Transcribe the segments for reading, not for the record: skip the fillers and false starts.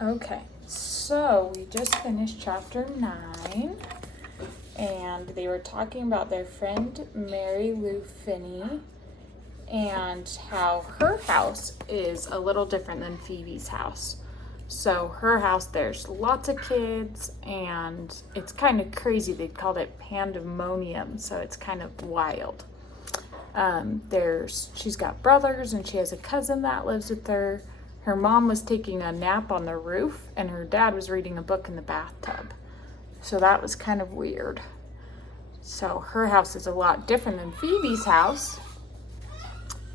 Okay, so we just finished chapter 9, and they were talking about their friend Mary Lou Finney and how her house is a little different than Phoebe's house. So her house, there's lots of kids, and it's kind of crazy. They called it pandemonium, so it's kind of wild. She's got brothers, and she has a cousin that lives with her. Her mom was taking a nap on the roof, and her dad was reading a book in the bathtub. So that was kind of weird. So her house is a lot different than Phoebe's house.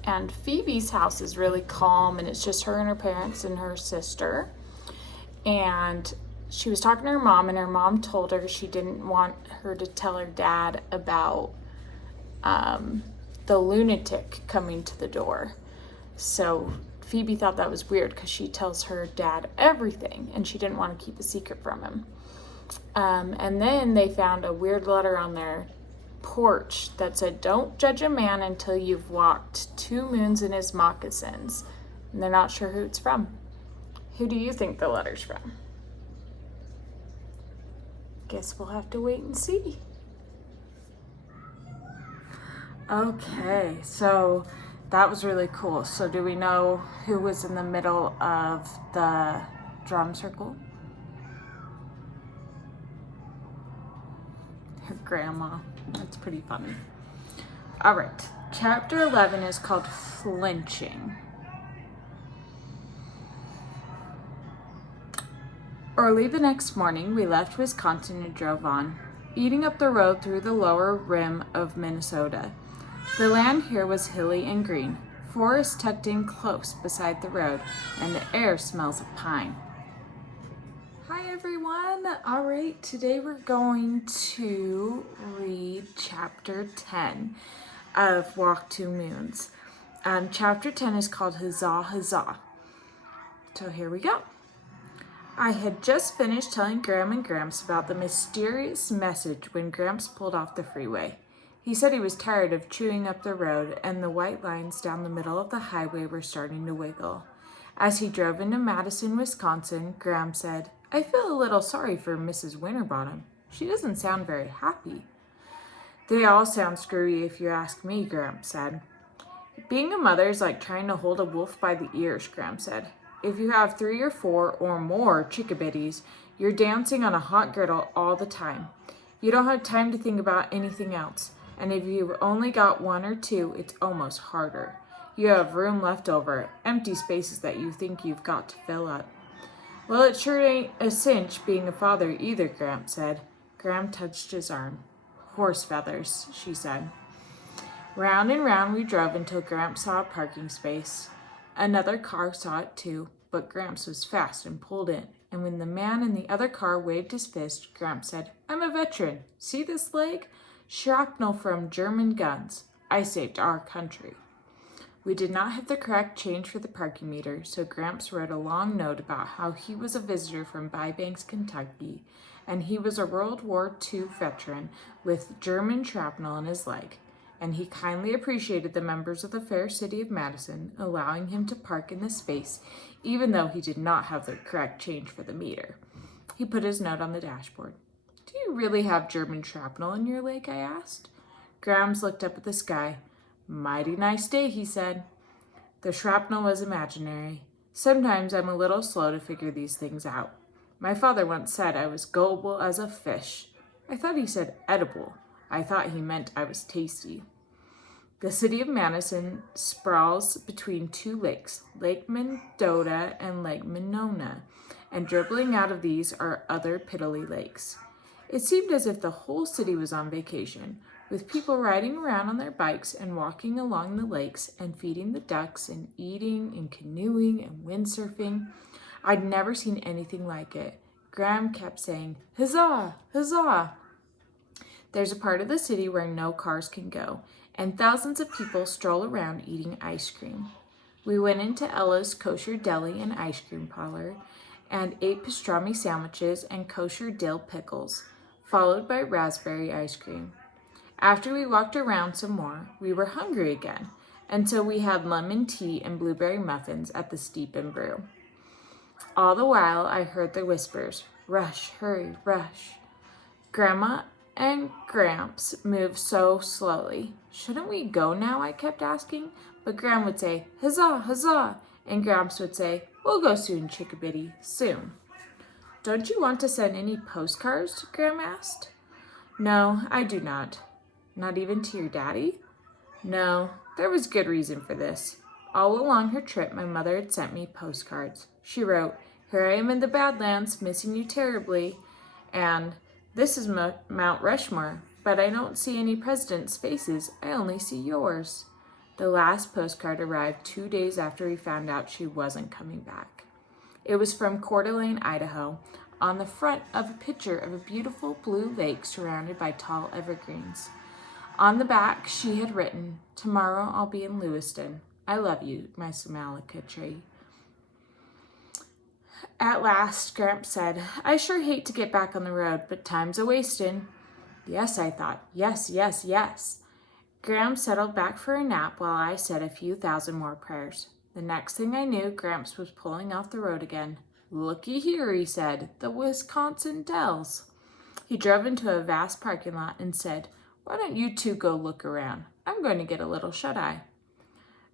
And Phoebe's house is really calm, and it's just her and her parents and her sister. And she was talking to her mom, and her mom told her she didn't want her to tell her dad about the lunatic coming to the door. So Phoebe thought that was weird because she tells her dad everything, and she didn't want to keep a secret from him. And then they found a weird letter on their porch that said, "Don't judge a man until you've walked 2 moons in his moccasins." And they're not sure who it's from. Who do you think the letter's from? Guess we'll have to wait and see. Okay, so that was really cool. So do we know who was in the middle of the drum circle? Her grandma. That's pretty funny. All right, chapter 11 is called Flinching. Early the next morning, we left Wisconsin and drove on, eating up the road through the lower rim of Minnesota. The land here was hilly and green, forest tucked in close beside the road, and the air smells of pine. Hi everyone! All right, today we're going to read chapter 10 of Walk 2 Moons. Chapter 10 is called Huzzah, Huzzah. So here we go. I had just finished telling Graham and Gramps about the mysterious message when Gramps pulled off the freeway. He said he was tired of chewing up the road, and the white lines down the middle of the highway were starting to wiggle. As he drove into Madison, Wisconsin, Graham said, "I feel a little sorry for Mrs. Winterbottom. She doesn't sound very happy." "They all sound screwy if you ask me," Gramps said. "Being a mother is like trying to hold a wolf by the ears," Gramps said. "If you have 3 or 4 or more chickabiddies, you're dancing on a hot griddle all the time. You don't have time to think about anything else. And if you've only got 1 or 2, it's almost harder. You have room left over, empty spaces that you think you've got to fill up." "Well, it sure ain't a cinch being a father either," Gramps said. Graham touched his arm. "Horse feathers," she said. Round and round we drove until Gramps saw a parking space. Another car saw it too, but Gramps was fast and pulled in. And when the man in the other car waved his fist, Gramps said, "I'm a veteran. See this leg? Shrapnel from German guns. I saved our country." We did not have the correct change for the parking meter, so Gramps wrote a long note about how he was a visitor from Bybanks, Kentucky, and he was a World War II veteran with German shrapnel in his leg. And he kindly appreciated the members of the fair city of Madison allowing him to park in the space, even though he did not have the correct change for the meter. He put his note on the dashboard. "Do you really have German shrapnel in your leg?" I asked. Grams looked up at the sky. "Mighty nice day," he said. The shrapnel was imaginary. Sometimes I'm a little slow to figure these things out. My father once said I was gullible as a fish. I thought he said edible. I thought he meant I was tasty. The city of Madison sprawls between 2 lakes, Lake Mendota and Lake Monona, and dribbling out of these are other piddly lakes. It seemed as if the whole city was on vacation, with people riding around on their bikes and walking along the lakes and feeding the ducks and eating and canoeing and windsurfing. I'd never seen anything like it. Graham kept saying, "Huzzah! Huzzah!" There's a part of the city where no cars can go, and thousands of people stroll around eating ice cream. We went into Ella's Kosher Deli and Ice Cream Parlor and ate pastrami sandwiches and kosher dill pickles, followed by raspberry ice cream. After we walked around some more, we were hungry again, and so we had lemon tea and blueberry muffins at the Steep and Brew. All the while I heard the whispers, "Rush, hurry, rush." Grandma and Gramps moved so slowly. "Shouldn't we go now?" I kept asking. But Gram would say, "Huzzah, huzzah!" And Gramps would say, "We'll go soon, Chickabiddy, soon." "Don't you want to send any postcards?" Gram asked. "No, I do not." "Not even to your daddy?" "No, there was good reason for this. All along her trip, my mother had sent me postcards. She wrote, 'Here I am in the Badlands, missing you terribly,' and 'This is Mount Rushmore, but I don't see any presidents' faces. I only see yours.'" The last postcard arrived 2 days after we found out she wasn't coming back. It was from Coeur d'Alene, Idaho, on the front of a picture of a beautiful blue lake surrounded by tall evergreens. On the back, she had written, "Tomorrow I'll be in Lewiston. I love you, my Samalica tree." At last, Gramps said, "I sure hate to get back on the road, but time's a-wastin'." Yes, I thought. Yes, yes, yes. Gramps settled back for a nap while I said a few thousand more prayers. The next thing I knew, Gramps was pulling off the road again. "Looky here," he said, "the Wisconsin Dells." He drove into a vast parking lot and said, "Why don't you two go look around? I'm going to get a little shut-eye."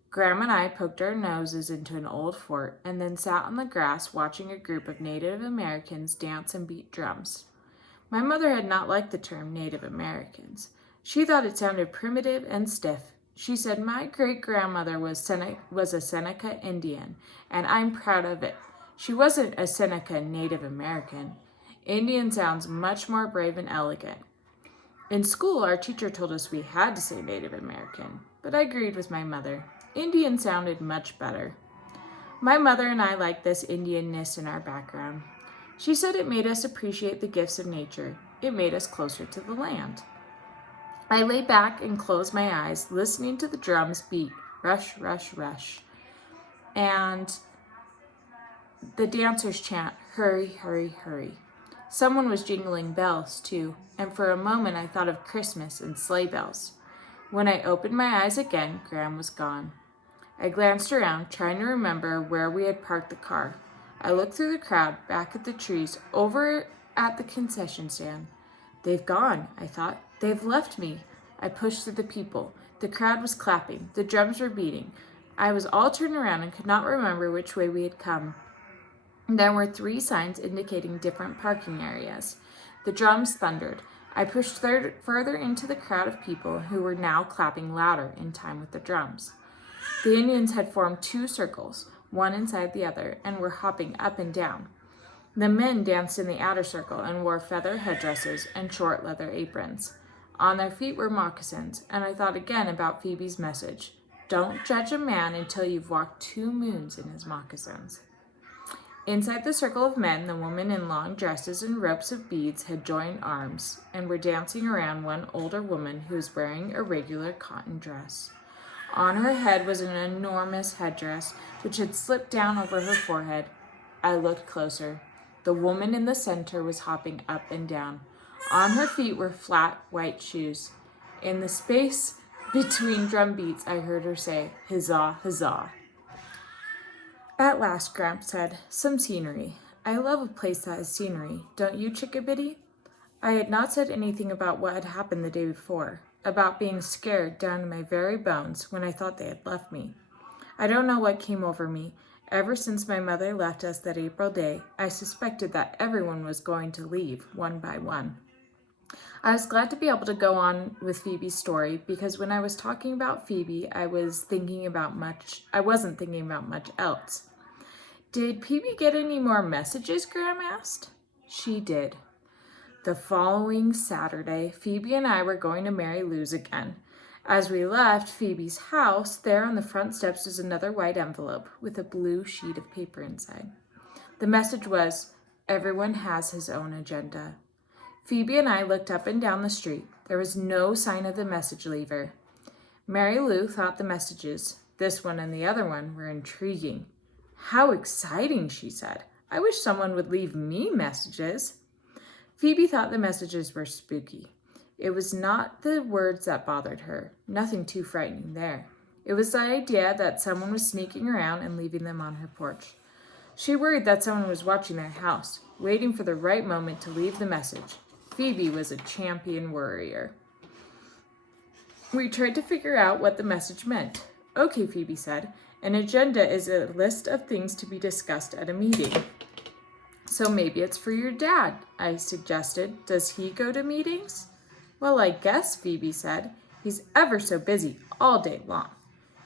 Graham and I poked our noses into an old fort and then sat on the grass watching a group of Native Americans dance and beat drums. My mother had not liked the term Native Americans. She thought it sounded primitive and stiff. She said my great-grandmother was a Seneca Indian, and I'm proud of it. She wasn't a Seneca Native American. Indian sounds much more brave and elegant. In school, our teacher told us we had to say Native American, but I agreed with my mother. Indian sounded much better. My mother and I liked this Indianness in our background. She said it made us appreciate the gifts of nature. It made us closer to the land. I lay back and closed my eyes, listening to the drums beat, rush, rush, rush, and the dancers chant, "Hurry, hurry, hurry." Someone was jingling bells, too, and for a moment I thought of Christmas and sleigh bells. When I opened my eyes again, Graham was gone. I glanced around, trying to remember where we had parked the car. I looked through the crowd, back at the trees, over at the concession stand. "They've gone," I thought. "They've left me." I pushed through the people. The crowd was clapping. The drums were beating. I was all turned around and could not remember which way we had come. There were 3 signs indicating different parking areas. The drums thundered. I pushed further into the crowd of people who were now clapping louder in time with the drums. The Indians had formed 2 circles, one inside the other, and were hopping up and down. The men danced in the outer circle and wore feather headdresses and short leather aprons. On their feet were moccasins, and I thought again about Phoebe's message. Don't judge a man until you've walked 2 moons in his moccasins. Inside the circle of men, the women in long dresses and ropes of beads had joined arms and were dancing around one older woman who was wearing a regular cotton dress. On her head was an enormous headdress, which had slipped down over her forehead. I looked closer. The woman in the center was hopping up and down. On her feet were flat, white shoes. In the space between drum beats, I heard her say, "Huzzah, huzzah." At last, Gramps said, "Some scenery. I love a place that has scenery. Don't you, Chickabiddy?" I had not said anything about what had happened the day before, about being scared down to my very bones when I thought they had left me. I don't know what came over me. Ever since my mother left us that April day, I suspected that everyone was going to leave, one by one. I was glad to be able to go on with Phoebe's story because when I was talking about Phoebe, I wasn't thinking about much else. "Did Phoebe get any more messages?" Graham asked. She did. The following Saturday, Phoebe and I were going to Mary Lou's again. As we left Phoebe's house, there on the front steps was another white envelope with a blue sheet of paper inside. The message was, "Everyone has his own agenda." Phoebe and I looked up and down the street. There was no sign of the message leaver. Mary Lou thought the messages, this one and the other one, were intriguing. "How exciting," she said. "I wish someone would leave me messages." Phoebe thought the messages were spooky. It was not the words that bothered her. Nothing too frightening there. It was the idea that someone was sneaking around and leaving them on her porch. She worried that someone was watching their house, waiting for the right moment to leave the message. Phoebe was a champion worrier. We tried to figure out what the message meant. Okay, Phoebe said. An agenda is a list of things to be discussed at a meeting. So maybe it's for your dad, I suggested. Does he go to meetings? Well, I guess, Phoebe said. He's ever so busy all day long.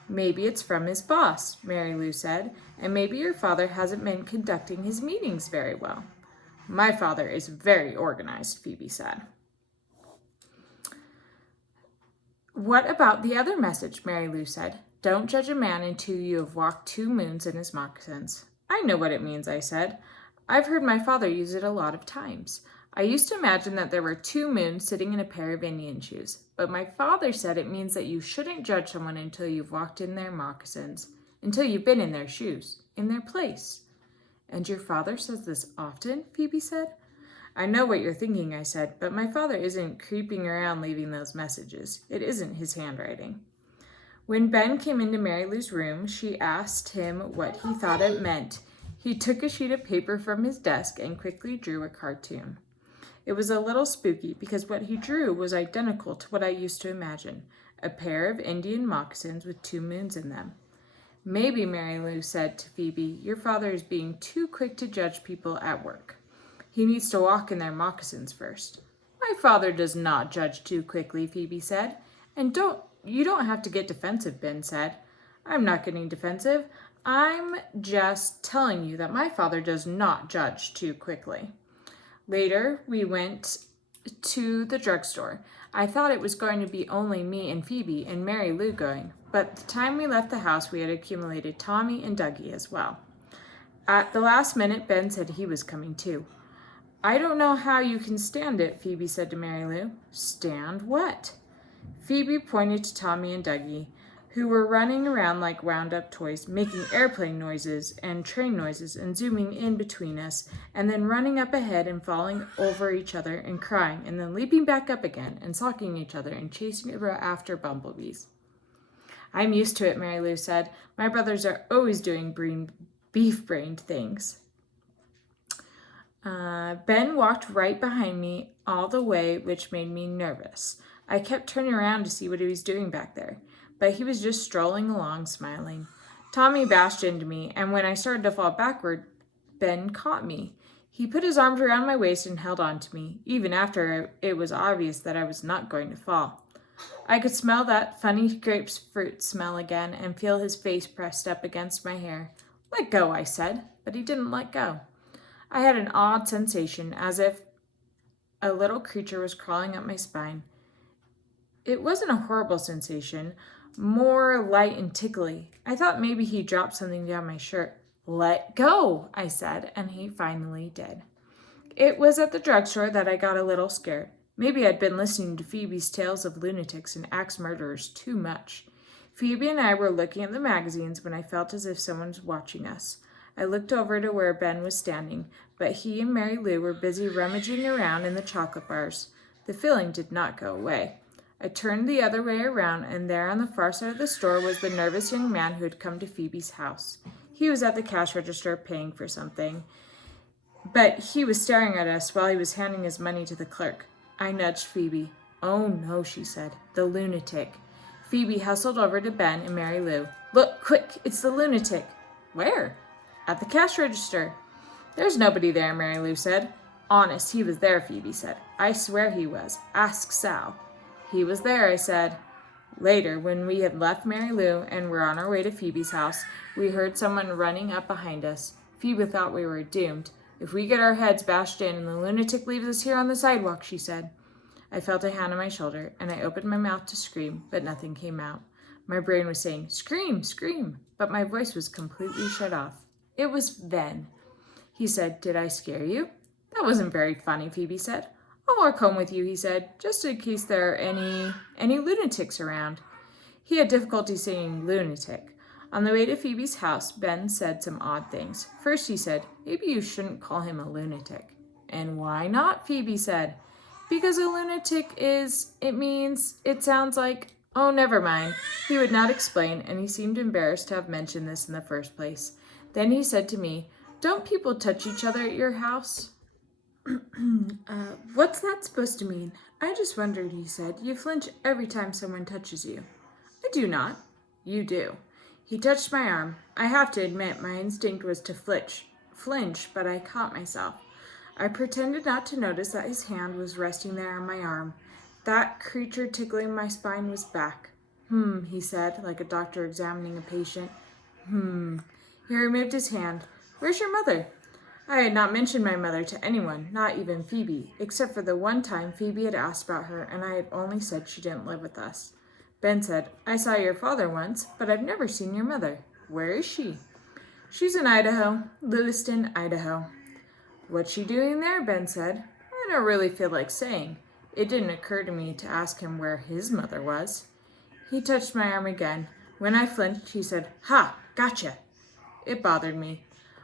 Maybe it's from his boss, Mary Lou said, and maybe your father hasn't been conducting his meetings very well. My father is very organized, Phoebe said. What about the other message, Mary Lou said. Don't judge a man until you have walked 2 moons in his moccasins. I know what it means, I said. I've heard my father use it a lot of times. I used to imagine that there were 2 moons sitting in a pair of Indian shoes, but my father said it means that you shouldn't judge someone until you've walked in their moccasins, until you've been in their shoes, in their place. And your father says this often? Phoebe said. I know what you're thinking, I said, but my father isn't creeping around leaving those messages. It isn't his handwriting. When Ben came into Mary Lou's room, she asked him what he thought it meant. He took a sheet of paper from his desk and quickly drew a cartoon. It was a little spooky because what he drew was identical to what I used to imagine, a pair of Indian moccasins with 2 moons in them. Maybe, Mary Lou said to Phoebe, your father is being too quick to judge people at work. He needs to walk in their moccasins first. My father does not judge too quickly, Phoebe said. And you don't have to get defensive, Ben said. I'm not getting defensive. I'm just telling you that my father does not judge too quickly. Later, we went to the drugstore. I thought it was going to be only me and Phoebe and Mary Lou going, but the time we left the house, we had accumulated Tommy and Dougie as well. At the last minute, Ben said he was coming too. I don't know how you can stand it, Phoebe said to Mary Lou. Stand what? Phoebe pointed to Tommy and Dougie, who were running around like wound-up toys, making airplane noises and train noises and zooming in between us, and then running up ahead and falling over each other and crying, and then leaping back up again and socking each other and chasing after bumblebees. I'm used to it, Mary Lou said. My brothers are always doing beef-brained things. Ben walked right behind me all the way, which made me nervous. I kept turning around to see what he was doing back there, but he was just strolling along, smiling. Tommy bashed into me, and when I started to fall backward, Ben caught me. He put his arms around my waist and held on to me, even after it was obvious that I was not going to fall. I could smell that funny grapefruit smell again and feel his face pressed up against my hair. Let go, I said, but he didn't let go. I had an odd sensation, as if a little creature was crawling up my spine. It wasn't a horrible sensation, more light and tickly. I thought maybe he dropped something down my shirt. Let go, I said, and he finally did. It was at the drugstore that I got a little scared. Maybe I'd been listening to Phoebe's tales of lunatics and axe murderers too much. Phoebe and I were looking at the magazines when I felt as if someone was watching us. I looked over to where Ben was standing, but he and Mary Lou were busy rummaging around in the chocolate bars. The feeling did not go away. I turned the other way around, and there on the far side of the store was the nervous young man who had come to Phoebe's house. He was at the cash register paying for something, but he was staring at us while he was handing his money to the clerk. I nudged Phoebe. Oh no, she said. The lunatic. Phoebe hustled over to Ben and Mary Lou. Look, quick, it's the lunatic. Where? At the cash register. There's nobody there, Mary Lou said. Honest, he was there, Phoebe said. I swear he was. Ask Sal. He was there, I said. Later, when we had left Mary Lou and were on our way to Phoebe's house, we heard someone running up behind us. Phoebe thought we were doomed. If we get our heads bashed in and the lunatic leaves us here on the sidewalk, she said. I felt a hand on my shoulder, and I opened my mouth to scream, but nothing came out. My brain was saying, scream, scream, but my voice was completely shut off. It was then. He said, did I scare you? That wasn't very funny, Phoebe said. I'll walk home with you, he said, just in case there are any lunatics around. He had difficulty saying lunatic. On the way to Phoebe's house, Ben said some odd things. First, he said, maybe you shouldn't call him a lunatic. And why not, Phoebe said. Because a lunatic it sounds like, oh, never mind. He would not explain, and he seemed embarrassed to have mentioned this in the first place. Then he said to me, don't people touch each other at your house? What's that supposed to mean? I just wondered, he said. You flinch every time someone touches you. I do not. You do. He touched my arm. I have to admit, my instinct was to flinch, but I caught myself. I pretended not to notice that his hand was resting there on my arm. That creature tickling my spine was back. He said, like a doctor examining a patient. He removed his hand. Where's your mother? I had not mentioned my mother to anyone, not even Phoebe, except for the one time Phoebe had asked about her, and I had only said she didn't live with us. Ben said, I saw your father once, but I've never seen your mother. Where is she? She's in Idaho, Lewiston, Idaho. What's she doing there? Ben said. I don't really feel like saying. It didn't occur to me to ask him where his mother was. He touched my arm again. When I flinched, he said, Ha, gotcha. It bothered me.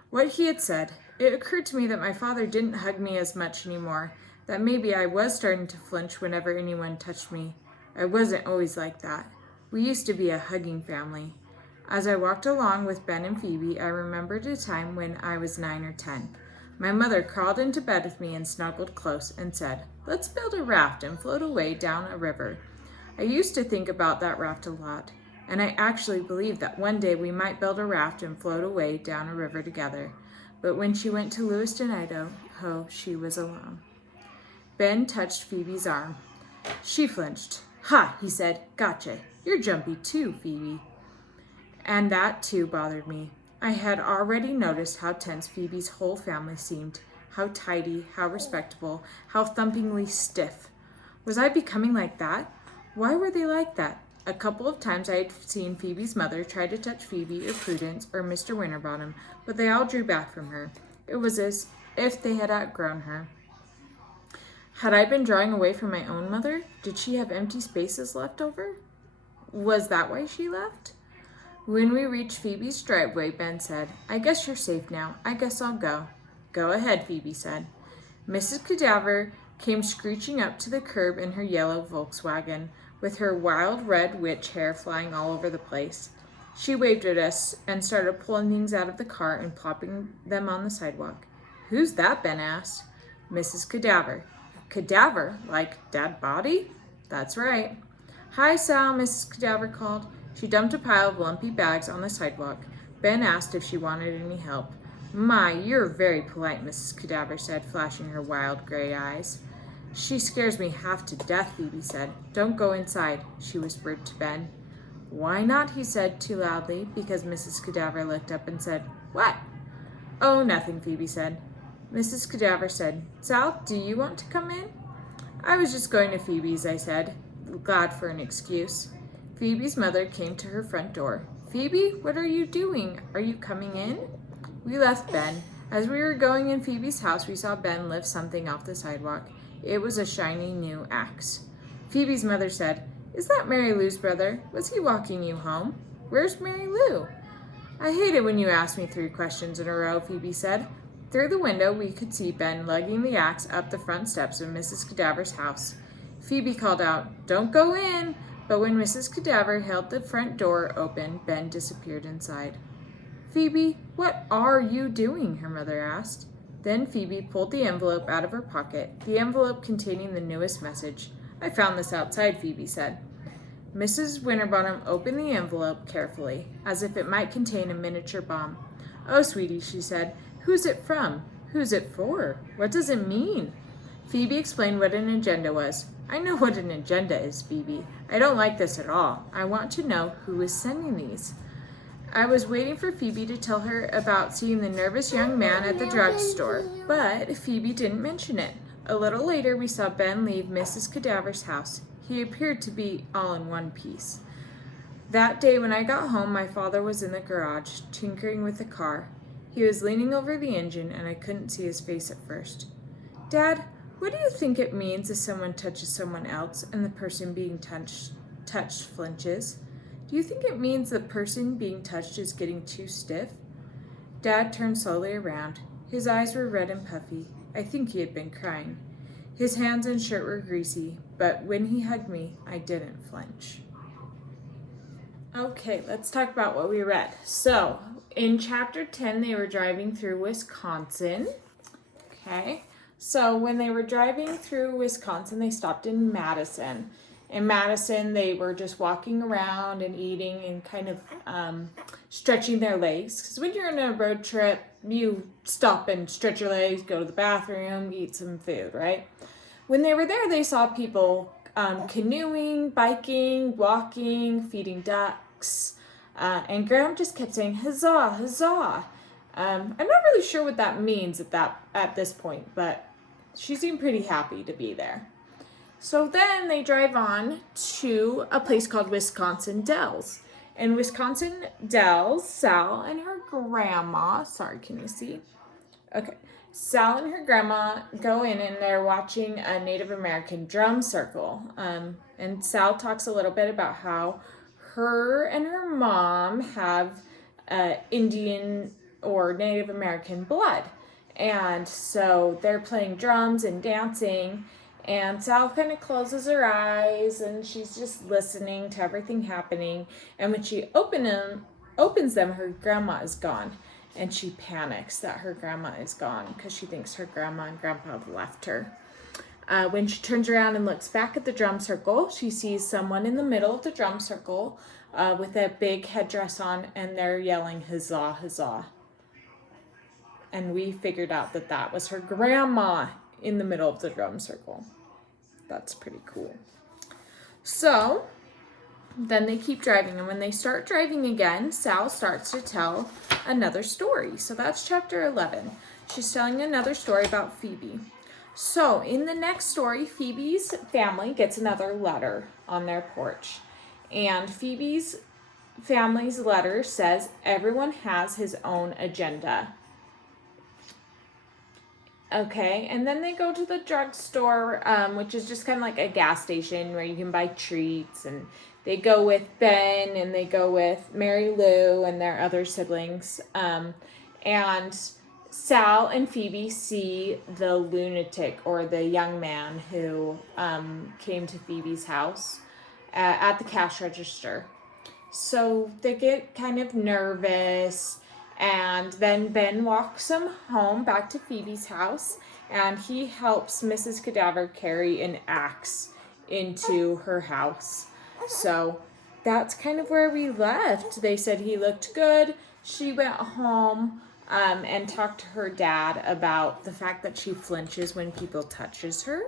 What he had said. It occurred to me that my father didn't hug me as much anymore, that maybe I was starting to flinch whenever anyone touched me. I wasn't always like that. We used to be a hugging family. As I walked along with Ben and Phoebe, I remembered a time when I was 9 or 10. My mother crawled into bed with me and snuggled close and said, Let's build a raft and float away down a river. I used to think about that raft a lot, and I actually believed that one day we might build a raft and float away down a river together. But when she went to Lewiston, Idaho, she was alone. Ben touched Phoebe's arm. She flinched. Ha, he said, gotcha. You're jumpy too, Phoebe. And that too bothered me. I had already noticed how tense Phoebe's whole family seemed, how tidy, how respectable, how thumpingly stiff. Was I becoming like that? Why were they like that? A couple of times I had seen Phoebe's mother try to touch Phoebe or Prudence or Mr. Winterbottom, but they all drew back from her. It was as if they had outgrown her. Had I been drawing away from my own mother? Did she have empty spaces left over? Was that why she left? When we reached Phoebe's driveway, Ben said, I guess you're safe now. I guess I'll go. Go ahead, Phoebe said. Mrs. Cadaver came screeching up to the curb in her yellow Volkswagen, with her wild red witch hair flying all over the place. She waved at us and started pulling things out of the car and plopping them on the sidewalk. Who's that? Ben asked. Mrs. Cadaver. Cadaver? Like dead body? That's right. Hi, Sal, Mrs. Cadaver called. She dumped a pile of lumpy bags on the sidewalk. Ben asked if she wanted any help. My, you're very polite, Mrs. Cadaver said, flashing her wild gray eyes. She scares me half to death, Phoebe said. Don't go inside, she whispered to Ben. Why not, he said too loudly, because Mrs. Cadaver looked up and said, What? Oh, nothing, Phoebe said. Mrs. Cadaver said, Sal, do you want to come in? I was just going to Phoebe's, I said, glad for an excuse. Phoebe's mother came to her front door. Phoebe, what are you doing? Are you coming in? We left Ben. As we were going in Phoebe's house, we saw Ben lift something off the sidewalk. It was a shiny new axe. Phoebe's mother said, Is that Mary Lou's brother? Was he walking you home? Where's Mary Lou? I hate it when you ask me 3 questions in a row, Phoebe said. Through the window, we could see Ben lugging the axe up the front steps of Mrs. Cadaver's house. Phoebe called out, Don't go in! But when Mrs. Cadaver held the front door open, Ben disappeared inside. Phoebe, what are you doing? Her mother asked. Then Phoebe pulled the envelope out of her pocket, the envelope containing the newest message. I found this outside, Phoebe said. Mrs. Winterbottom opened the envelope carefully, as if it might contain a miniature bomb. Oh, sweetie, she said, who's it from? Who's it for? What does it mean? Phoebe explained what an agenda was. I know what an agenda is, Phoebe. I don't like this at all. I want to know who is sending these. I was waiting for Phoebe to tell her about seeing the nervous young man at the drugstore, but Phoebe didn't mention it. A little later, we saw Ben leave Mrs. Cadaver's house. He appeared to be all in one piece. That day when I got home, my father was in the garage, tinkering with the car. He was leaning over the engine, and I couldn't see his face at first. Dad, what do you think it means if someone touches someone else and the person being touched flinches? Do you think it means the person being touched is getting too stiff? Dad turned slowly around. His eyes were red and puffy. I think he had been crying. His hands and shirt were greasy, but when he hugged me, I didn't flinch. Okay, let's talk about what we read. So, In chapter 10, they were driving through Wisconsin. Okay, so when they were driving through Wisconsin, they stopped in Madison. In Madison, they were just walking around and eating and kind of stretching their legs. Because when you're on a road trip, you stop and stretch your legs, go to the bathroom, eat some food, right? When they were there, they saw people canoeing, biking, walking, feeding ducks. And Graham just kept saying, huzzah, huzzah. I'm not really sure what that means at this point, but she seemed pretty happy to be there. So then they drive on to a place called Wisconsin Dells. In Wisconsin Dells, Sal and her grandma, sorry, can you see? Okay. Sal and her grandma go in and they're watching a Native American drum circle. And Sal talks a little bit about how her and her mom have Indian or Native American blood. And so they're playing drums and dancing. And Sal kind of closes her eyes and she's just listening to everything happening. And when she opens them, her grandma is gone. And she panics that her grandma is gone because she thinks her grandma and grandpa have left her. When she turns around and looks back at the drum circle, she sees someone in the middle of the drum circle with a big headdress on, and they're yelling, huzzah, huzzah. And we figured out that that was her grandma in the middle of the drum circle. That's pretty cool. So then they keep driving, and when they start driving again, Sal starts to tell another story. So that's chapter 11. She's telling another story about Phoebe. So in the next story, Phoebe's family gets another letter on their porch. And Phoebe's family's letter says everyone has his own agenda. Okay, and then they go to the drugstore, which is just kind of like a gas station where you can buy treats, and they go with Ben and they go with Mary Lou and their other siblings. And Sal and Phoebe see the lunatic or the young man who came to Phoebe's house at the cash register. So they get kind of nervous, and then Ben walks them home back to Phoebe's house, and he helps Mrs. Cadaver carry an axe into her house. So that's kind of where we left. They said he looked good. She went home and talked to her dad about the fact that she flinches when people touches her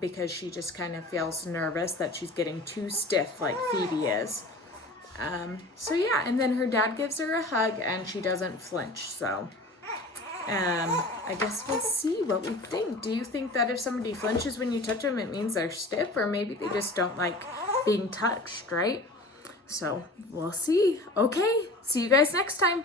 because she just kind of feels nervous that she's getting too stiff like Phoebe is. So yeah, and then her dad gives her a hug and she doesn't flinch. So I guess we'll see what we think. Do you think that if somebody flinches when you touch them, it means they're stiff, or maybe they just don't like being touched, right? So we'll see. Okay, see you guys next time.